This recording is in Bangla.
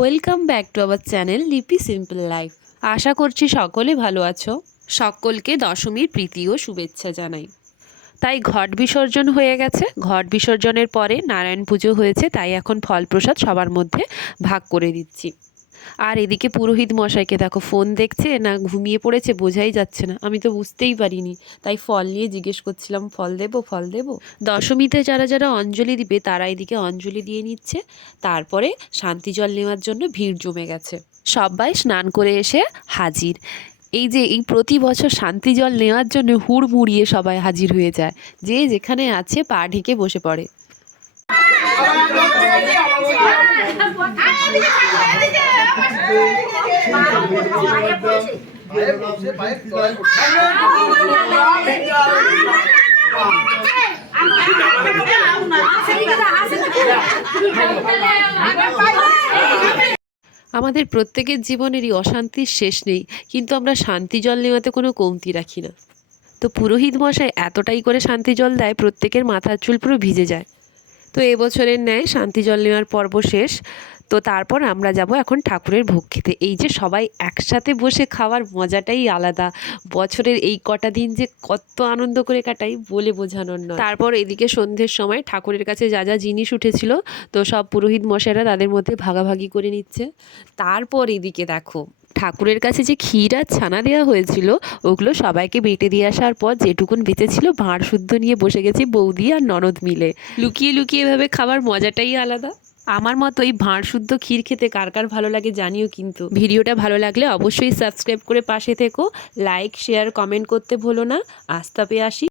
Welcome back to our channel লিপি সিম্পল লাইফ। আশা করছি সকলে ভালো আছো। সকলকে দশমীর প্রীতি ও শুভেচ্ছা জানাই। তাই ঘট বিসর্জন হয়ে গেছে, ঘট বিসর্জনের পরে নারায়ণ পুজো হয়েছে, তাই এখন ফল প্রসাদ সবার মধ্যে ভাগ করে দিচ্ছি। আর এদিকে পুরোহিত মশাইকে দেখো, ফোন দেখছে না ঘুমিয়ে পড়েছে বোঝাই যাচ্ছে না, আমি তো বুঝতেই পারিনি। তাই ফল নিয়ে জিজ্ঞেস করছিলাম, ফল দেবো ফল দেবো। দশমীতে যারা যারা অঞ্জলি দিবে তারা এদিকে অঞ্জলি দিয়ে নিচ্ছে। তারপরে শান্তি জল নেওয়ার জন্য ভিড় জমে গেছে। সবাই স্নান করে এসে হাজির। এই প্রতি বছর শান্তি জল নেওয়ার জন্য হুড়মুড়িয়ে সবাই হাজির হয়ে যায়, যে যেখানে আছে পা ঢেকে বসে পড়ে। আমাদের প্রত্যেকের জীবনেরই অশান্তির শেষ নেই, কিন্তু আমরা শান্তি জল নেওয়াতে কোনো কমতি রাখি না। তো পুরোহিত মশাই এতটাই করে শান্তি জল দেয়, প্রত্যেকের মাথার চুল পুরো ভিজে যায়। তো এবছরের ন্যায় শান্তি জল নেওয়ার পর্ব শেষ। তো তারপর আমরা যাব এখন ঠাকুরের ভোগ খেতে। এই যে সবাই একসাথে বসে খাওয়ার মজাটাই আলাদা। বছরের এই কটা দিন যে কত আনন্দ করে কাটাই বলে বোঝানোর নয়। তারপর এদিকে সন্ধ্যের সময় ঠাকুরের কাছে যা যা জিনিস উঠেছিল, তো সব পুরোহিত মশাইরা তাদের মধ্যে ভাগাভাগি করে নিচ্ছে। তারপর এদিকে দেখো, ঠাকুরের কাছে যে ক্ষীর আর ছানা দেওয়া হয়েছিল, ওগুলো সবাইকে বেটে দিয়ে আসার পর যেটুকুন বেঁচেছিল ভাঁড় শুদ্ধ নিয়ে বসে গেছি বৌদি আর ননদ মিলে। লুকিয়ে লুকিয়ে এভাবে খাবার মজাটাই আলাদা। আমার মতো এই ভাঁড় শুদ্ধ ক্ষীর খেতে কার কার ভালো লাগে জানিও। কিন্তু ভিডিওটা ভালো লাগলে অবশ্যই সাবস্ক্রাইব করে পাশে থেকো, লাইক শেয়ার কমেন্ট করতে ভুলো না। আজ তবে আসি।